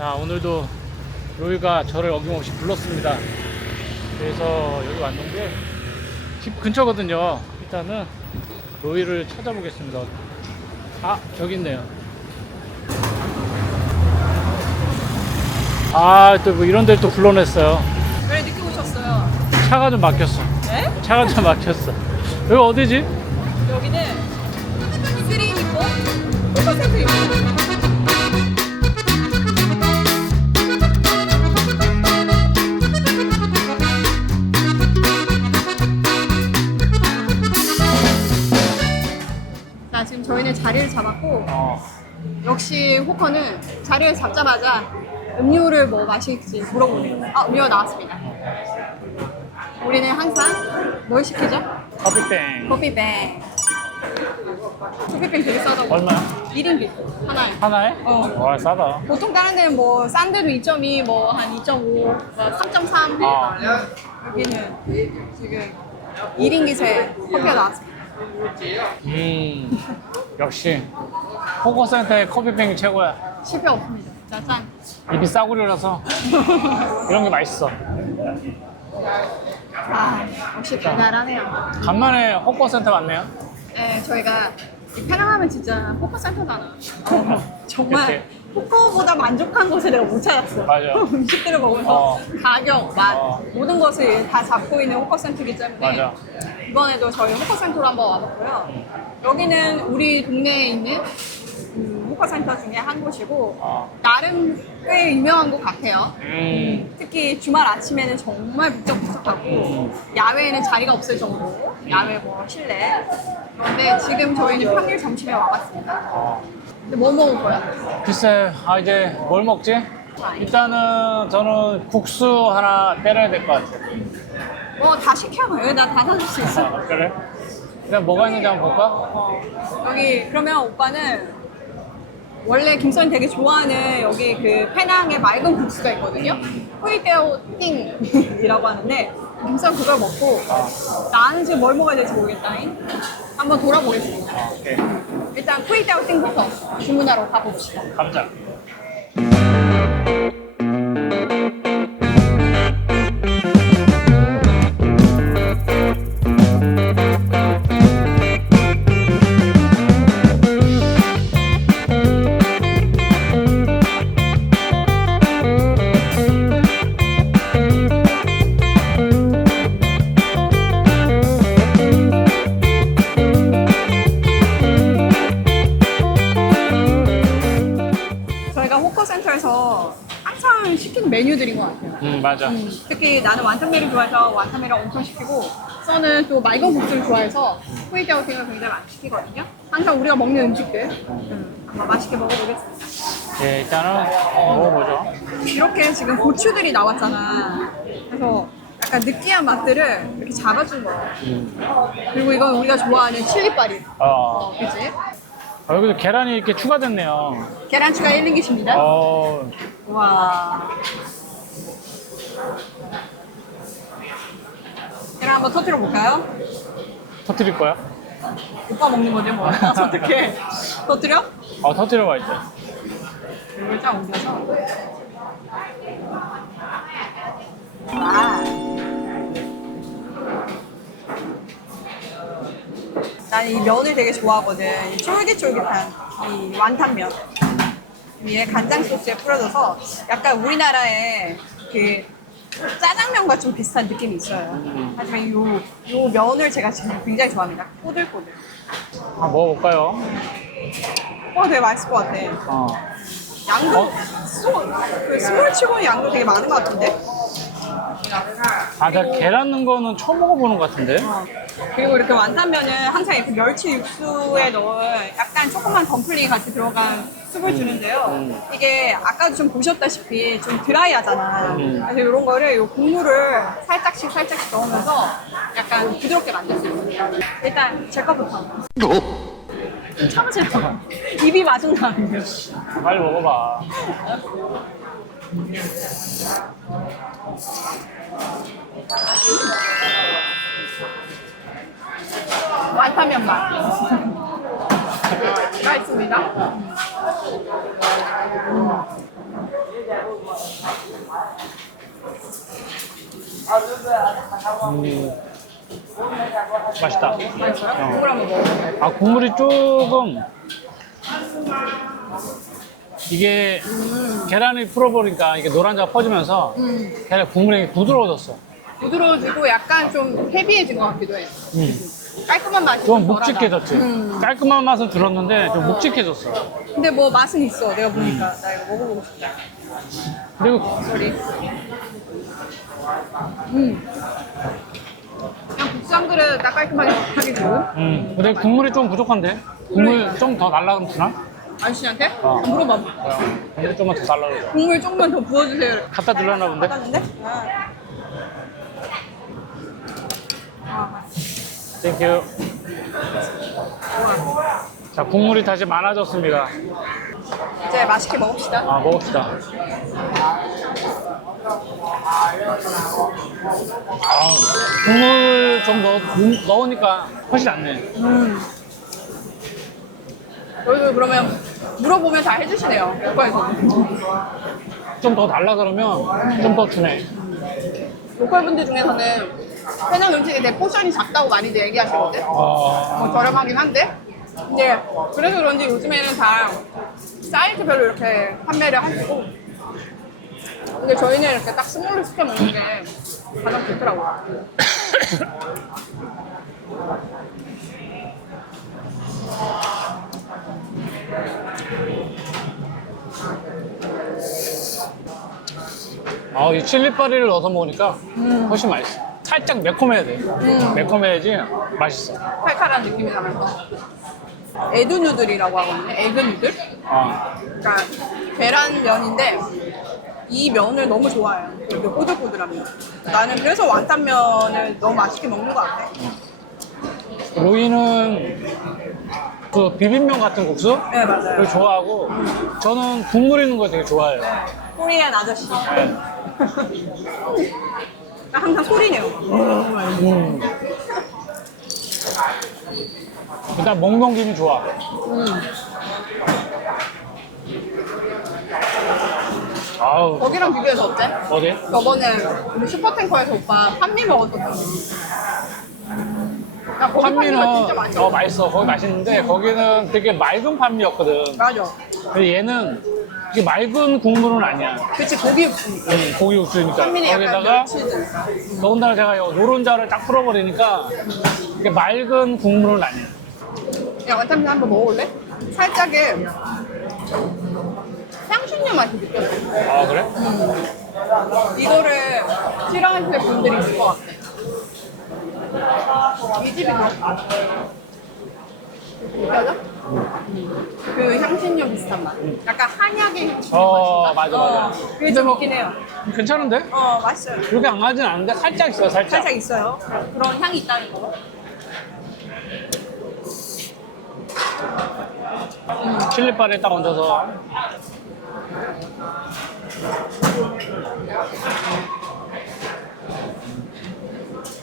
자, 오늘도 로이가 저를 어김없이 불렀습니다. 그래서 여기 왔는데 집 근처거든요. 일단은 로이를 찾아보겠습니다. 아, 저기 있네요. 아, 또 뭐 이런 데를 또 불러냈어요. 왜 늦게 오셨어요? 차가 좀 막혔어. 네? 차가 좀 막혔어. 여기 어디지? 여기는 3인이고 오빠센터입니 호커는 자리를 잡자마자 음료를 뭐 마실지 물어보네요. 아, 음료 나왔습니다. 우리는 항상 뭘 시키죠? 커피땡. 커피뱅. 커피뱅 되게 싸다고. 얼마야? 1인분 하나에. 하나에? 어. 와, 싸다. 보통 다른 데는 뭐 싼 데도 2.2, 뭐 한 2.5, 뭐 3.3. 아. 여기는 지금 1인 기세 커피가 나왔습니다. 음, 역시 호거센터의 커피병이 최고야. 실패 없습니다. 자, 짠. 입이 싸구려라서 이런 게 맛있어. 아, 역시 달달하네요. 간만에 호거센터 왔네요. 네, 저희가 이 페낭하면 진짜 포커 센터잖아. 어, 정말 그치. 포커보다 만족한 곳을 내가 못 찾았어. 맞아. 음식들을 먹으면서 어. 가격, 맛, 어. 모든 것을 다 잡고 있는 호커 센터이기 때문에 맞아. 이번에도 저희 호커 센터로 한번 와봤고요. 여기는 우리 동네에 있는 음, 호커센터 중에 한 곳이고 어. 나름 꽤 유명한 곳 같아요. 음, 특히 주말 아침에는 정말 북적북적하고 야외에는 자리가 없을 정도로 야외 뭐 실내 그런데 지금 저희는 평일 점심에 와봤습니다 어. 근데 뭐 먹을 거야? 글쎄, 아 이제 뭘 먹지? 일단은 저는 국수 하나 때려야 될 것 같아. 뭐다 시켜 여기 나다 사줄 수 있어 아, 그래? 일단 뭐가 있는지 한번 볼까? 어. 여기 그러면 오빠는 원래 김선이 되게 좋아하는 여기 그 페낭의 맑은 국수가 있거든요 후이데오 띵이라고 하는데 김선 그걸 먹고 나는 지금 뭘 먹어야 될지 모르겠다 한번 돌아보겠습니다 어, 오케이. 일단 후이데오 띵부터 주문하러 가봅시다. 감자. 메뉴들인 것 같아요. 음, 맞아. 음, 특히 나는 완탕면을 좋아해서 완탕면을 엄청 시키고 써는 또 맑은 국수를 좋아해서 후이데오 띵을 굉장히 많이 시키거든요. 항상 우리가 먹는 음식들 음, 한번 맛있게 먹어보겠습니다. 네, 일단은 먹어보죠. 이렇게 지금 고추들이 나왔잖아. 그래서 약간 느끼한 맛들을 이렇게 잡아준 거예요. 음. 그리고 이건 우리가 좋아하는 칠리파리. 어. 어, 그치? 어, 여기도 계란이 이렇게 추가됐네요. 계란 추가 1링깃입니다. 어, 와. 계란 한번 터뜨려 볼까요? 터뜨릴 거야? 오빠 먹는 거지 뭐. 나서 어떻게 터뜨려? 어, 터뜨려봐, 이제. 이걸 쫙 옮겨서. 난이 면을 되게 좋아하거든. 이 쫄깃쫄깃한 이 완탕면. 위에 간장 소스에 뿌려져서 약간 우리나라의 그 짜장면과 좀 비슷한 느낌이 있어요. 하지만 요, 요 면을 제가 지금 굉장히 좋아합니다. 꼬들꼬들. 한번 먹어볼까요? 어, 되게 맛있을 것 같아. 어. 양도 어? 소, 그 스몰 치고는 양도 되게 많은 것 같은데? 아, 나 계란 넣은 거는 처음 먹어보는 것 같은데? 어. 그리고 이렇게 완탕면은 항상 이렇게 멸치 육수에 넣은 약간 조그만 덤플링이 같이 들어간 숲을 주는데요. 음. 이게 아까도 좀 보셨다시피 좀 드라이하잖아. 음. 그래서 이런 거를 이 국물을 살짝씩 살짝씩 넣으면서 약간 부드럽게 만들었어요. 일단 제 거부터. 참으세요. 입이 마중 나는데요. 빨리 먹어봐. 짜파면 맛. 가 있습니다. 음, 맛있다. 맛있어요? 어. 국물 한번 먹어 아, 국물이 조금. 이게 음. 계란을 풀어보니까 이게 노란자가 퍼지면서 계란 국물이 부드러워졌어. 부드러워지고 약간 좀 헤비해진 것 같기도 해. 음. 깔끔한 맛이 좀. 묵직해졌지. 음. 깔끔한 맛은 들었는데 좀 묵직해졌어. 근데 뭐 맛은 있어. 내가 보니까 나 이거 먹어보고 싶다. 그리고 소리. 음. 그냥 국수 한 그릇 딱 깔끔하게 하기 좋은 음, 근데 국물이 좀 부족한데? 국물 좀더 그러면 주나? 아저씨한테 어. 물어봐. 어, 국물 좀만 더 달라 그래. 국물 조금만 더 부어주세요. 갖다 줄라나 본데? 받았는데? 아. 땡큐. 자, 국물이 다시 많아졌습니다. 이제 맛있게 먹읍시다. 아, 먹읍시다. 아, 국물 좀 넣, 넣으니까 훨씬 낫네. 음. 저희도 그러면 물어보면 다 해주시네요. 로컬에서. 좀 더 달라 그러면 좀 더 주네. 로컬 분들 중에서는 해남 음식이 내 포션이 작다고 많이들 얘기하시거든. 어, 뭐 저렴하긴 한데. 이제 그래서 그런지 요즘에는 다 사이즈별로 이렇게 판매를 하시고. 근데 저희는 이렇게 딱 스몰로 시켜 먹는 게 가장 좋더라고요. 아, 이 칠리 파리를 넣어서 먹으니까 훨씬 맛있어. 살짝 매콤해야 돼. 매콤해야지 맛있어. 칼칼한 느낌이 나면서. 에드 누들이라고 하거든요. 에그 누들. 아, 그러니까 계란 면인데 이 면을 너무 좋아해요. 이렇게 꼬들꼬들한 면. 나는 그래서 완탄면을 너무 맛있게 먹는 것 같아. 로이는 그 비빔면 같은 국수? 네 맞아요. 그걸 좋아하고 저는 국물 있는 거 되게 좋아해요. 코리안 아저씨. 네. 항상 소리내요. 음. 일단 먹넘김이 좋아. 아우 거기랑 비교해서 어때? 어디? 저번에 우리 슈퍼탱커에서 오빠 판미 먹었었잖아. 나 거기 판미는 진짜 맛있어. 어 맛있어. 거기 맛있는데 거기는 되게 맑은 판미였거든. 맞아. 근데 얘는 이게 맑은 국물은 아니야. 그치 고기 육수니까. 음, 고기 육수니까 판미는 약간 거기다가 멸치니까. 더군다나 제가 이 노른자를 딱 풀어버리니까 이게 맑은 국물은 아니야. 야 완탄면 한번 먹어볼래? 살짝의 향신료 맛이 느껴져. 아 그래? 이거를 싫어하시는 분들이 있을 것 같아. 이 집이 그렇다. 느껴져? 그 향신료 비슷한 맛. 약간 한약의 향신료 어? 맞아, 맞아. 어, 그게 좀 있긴 해요. 괜찮은데? 어, 맛있어요. 그렇게 안 가진 않은데 살짝 있어요, 살짝. 살짝 있어요. 그런 향이 있다는 거. 칠리파를 딱 얹어서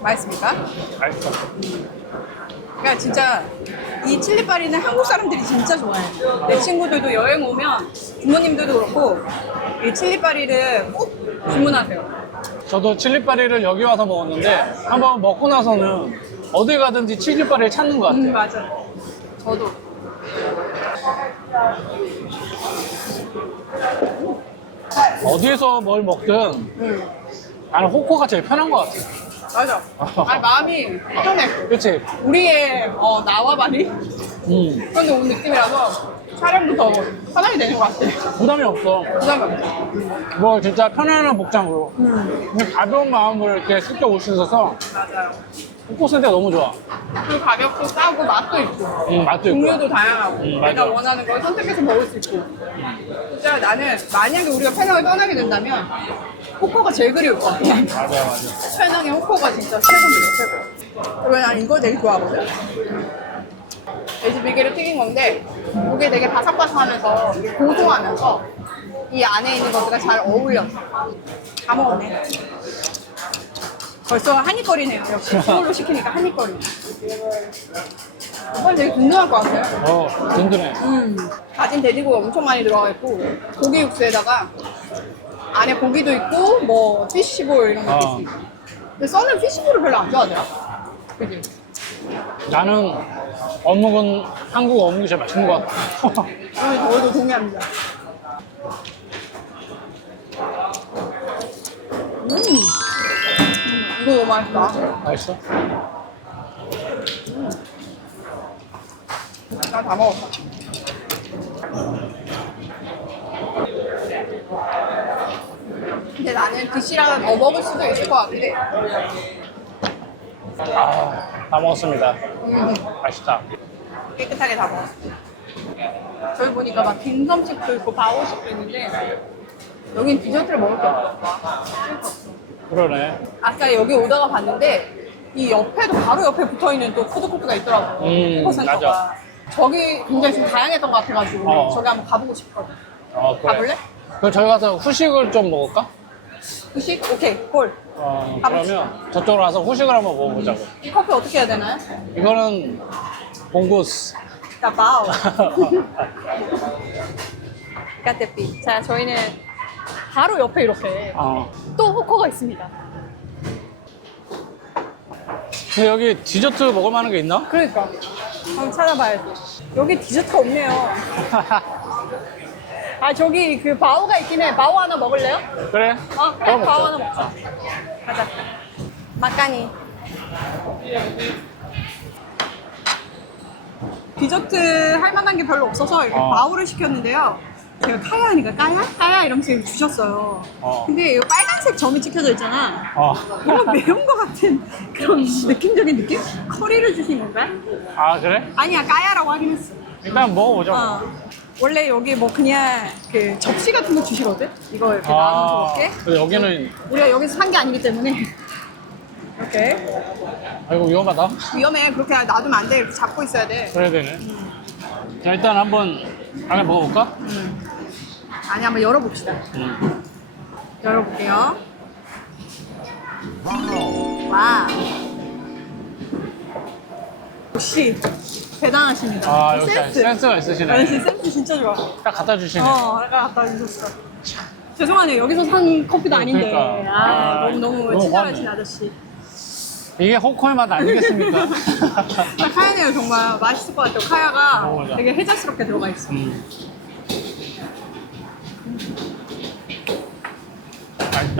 맛있습니까? 맛있어. 그러니까 진짜 이 칠리파리는 한국 사람들이 진짜 좋아해. 내 친구들도 여행 오면 부모님들도 그렇고 이 칠리파리를 꼭 주문하세요. 저도 칠리파리를 여기 와서 먹었는데 한번 먹고 나서는 어디 가든지 칠리파리를 찾는 것 같아. 음 맞아. 저도. 어디에서 뭘 먹든 음 나는 호코가 제일 편한 것 같아. 맞아. 아니 마음이 편해. 그렇지? 우리의 어, 나와 바리 음, 그런 온 느낌이라서 촬영부터 편하게 되는 것 같아. 부담이 없어. 부담이 없어. 뭐 진짜 편안한 복장으로 음 가벼운 마음을 이렇게 수 있어서 맞아요. 선택 너무 좋아. 그리고 가볍고 싸고 맛도 있고. 음, 맛도 있고. 종류도 다양하고 음, 내가 맞아. 원하는 걸 선택해서 먹을 수 있고 진짜 나는 만약에 우리가 페낭을 떠나게 된다면 호커가 제일 그리울 것 같아 맞아, 맞아. 페낭의 호커가 진짜 최고입니다 최고 그리고 난 이거 되게 좋아하거든 돼지 비계를 튀긴 건데 이게 되게 바삭바삭하면서 고소하면서 이 안에 있는 것들과 잘 어울렸어 다 먹었네 벌써 한입거리네요 역시 서울로 시키니까 한입거리 이건 되게 든든할 것 같아요 어, 든든해. 음, 다진 돼지고기 엄청 많이 들어가 있고 고기 육수에다가 안에 고기도 있고 뭐 피쉬볼 이런 것도 어. 있고 근데 써는 피시볼을 별로 안 좋아하더라. 그지? 나는 어묵은 한국 어묵이 제일 맛있는 것 같아. 오늘 저도 동의합니다. 음, 너무 맛있다. 맛있어? 나다 먹었어. 근데 나는 드시락을 더 먹을 수도 있을 것 같긴 해. 아, 다 먹었습니다. 음, 맛있다. 깨끗하게 다 먹었어. 저희 보니까 막 빈섬식도 있고 바오식도 있는데 여긴 디저트를 먹을 게 없어. 그러네. 아까 여기 오다가 봤는데 이 옆에도 바로 옆에 붙어 있는 또 푸드코트가 있더라고. 음, 퍼센터가. 맞아. 저기 굉장히 좀 다양했던 것 같아가지고 어. 저기 한번 가보고 싶거든. 어, 그래. 가볼래? 그럼 저희 가서 후식을 좀 먹을까? 후식? 오케이, 콜. 어, 가봅시다. 그러면 저쪽으로 가서 후식을 한번 먹어보자고. 이 커피 어떻게 해야 되나요? 이거는 봉구스. 까바오. 까테피. 자, 저희는 바로 옆에 이렇게 어. 또 호커가 있습니다. 근데 여기 디저트 먹을 만한 게 있나? 그러니까. 한번 찾아봐야지. 여기 디저트가 없네요. 아, 저기 그 바오가 있긴 해. 바오 하나 먹을래요? 그래? 어, 그래. 바오 먹자. 하나 먹자. 가자. 마카니. 디저트 할 만한 게 별로 없어서 이렇게 어. 바오를 시켰는데요. 제가 카야 하니까 까야? 까야 이러면서 주셨어요. 어. 근데 이 빨간색 점이 찍혀져 있잖아. 어. 이거 매운 것 같은 그런 느낌적인 느낌? 커리를 주신 건가? 아, 그래? 아니야, 까야라고 하긴 했어. 일단 먹어보자. 어. 원래 여기 뭐 그냥 그 접시 같은 거 주시거든? 이거 이렇게 나눠서 먹게. 근데 여기는, 우리가 여기서 산 게 아니기 때문에 이렇게 아이고, 위험하다. 위험해 그렇게 놔두면 안돼 이렇게 잡고 있어야 돼 그래야 되네. 자, 일단 한번 안에 먹어볼까? 아니 한번 열어봅시다 음. 열어볼게요 와 역시 대단하십니다 아, 역시 센스 센스가 있으시네. 아니 센스 진짜 좋아 딱 갖다 주시네. 어 아까 갖다 주셨어 죄송하네요 여기서 산 커피도 아닌데 그러니까. 아, 아, 너무 너무 친절하신. 아저씨 이게 호커의 맛 아니겠습니까? 나 카야네요 정말 맛있을 것 같아요 카야가 먹어보자. 되게 해자스럽게 들어가 있어 음.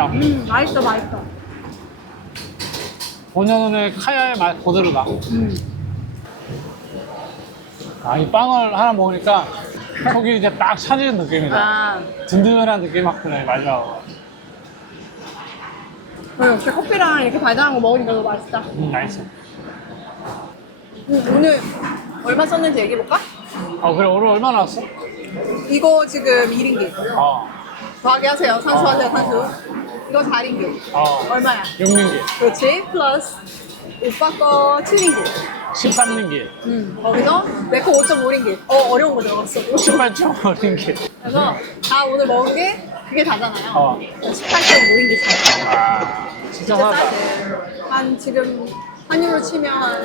맛있다. 음 맛있다 맛있다 본연의 카야의 맛 그대로다. 음. 아, 이 빵을 하나 먹으니까 속이 이제 딱 차지는 느낌이다. 아 든든한 느낌이 막 드네, 마지막으로. 그리고 역시 커피랑 이렇게 달달한 거 먹으니까 더 맛있다 음, 맛있어. 음, 오늘 얼마 썼는지 얘기해볼까? 아, 그래, 오늘 얼마 나왔어? 이거 지금 1인기 어, 더하기 하세요 산수 하세요 산수 이거 4인기 어. 얼마야? 6링기, 그렇지 플러스 오빠 거 7인기 13링기, 음, 거기서 내 거 5.5링기 어 어려운 거 들어갔어 18.5링기. 그래서 다 오늘 먹은 게 그게 다잖아요 어. 18.5링기 아, 진짜. 싸네 한 지금 한유로 치면 한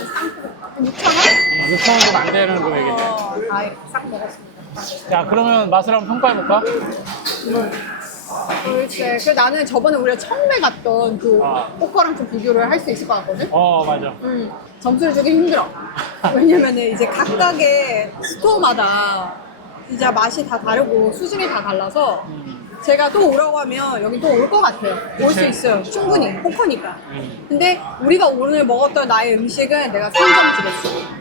6,000원? 6천원도 안 되는 금액이네. 어, 다 이렇게 싹 먹었습니다 자, 그러면 맛을 한번 평가해볼까? 글쎄, 그 나는 저번에 우리가 처음에 갔던 그 아. 포커랑 좀 비교를 할 수 있을 것 같거든? 어, 맞아. 음, 점수를 주기 힘들어. 왜냐면은 이제 각각의 스토어마다 진짜 맛이 다 다르고 수준이 다 달라서 음, 제가 또 오라고 하면 여기 또 올 것 같아요. 올 수? 있어요. 충분히. 포커니까. 음. 근데 우리가 오늘 먹었던 나의 음식은 내가 3점 주겠어.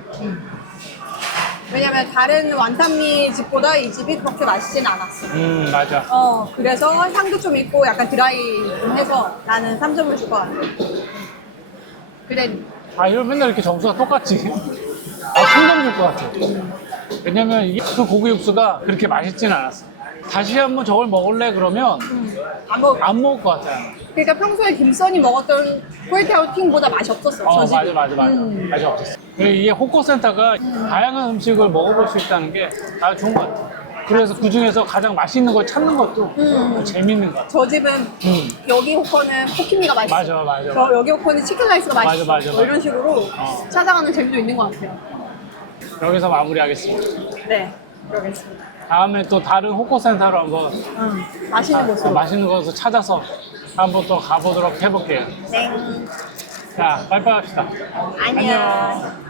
왜냐면 다른 완탄미 집보다 이 집이 그렇게 맛있진 않았어. 음, 맞아. 어, 그래서 향도 좀 있고 약간 드라이 좀 해서 나는 3점을 줄 것 같아. 그래, 아, 이거 맨날 이렇게 점수가 똑같지? 아, 3점 줄것 같아. 왜냐면 이게 그 고기 육수가 그렇게 맛있진 않았어. 다시 한번 저걸 먹을래? 그러면 안 먹을 안 먹을 것 같아. 그러니까 평소에 김선이 먹었던 폴테아우팅보다 맛이 없었어. 어, 저 집이. 맞아, 맞아, 맞아. 음. 맛이 없었어. 그리고 이게 호커센터가 다양한 음식을 먹어볼 수 있다는 게 아주 좋은 것 같아. 그래서 그 중에서 가장 맛있는 걸 찾는 것도 음. 재밌는 것 같아. 저 집은 음. 여기 호커는 포키미가 맛있어. 맞아, 맞아. 저 여기 호커는 치킨 라이스가 맛있어. 맞아, 맞아, 뭐 이런 맞아. 식으로 어. 찾아가는 재미도 있는 것 같아요. 여기서 마무리하겠습니다. 네, 그러겠습니다. 다음에 또 다른 호코센터로 한번 응. 맛있는 곳으로. 아, 맛있는 곳을 찾아서 한번 또 가보도록 해볼게요. 네. 자, 발표합시다. 안녕. 안녕.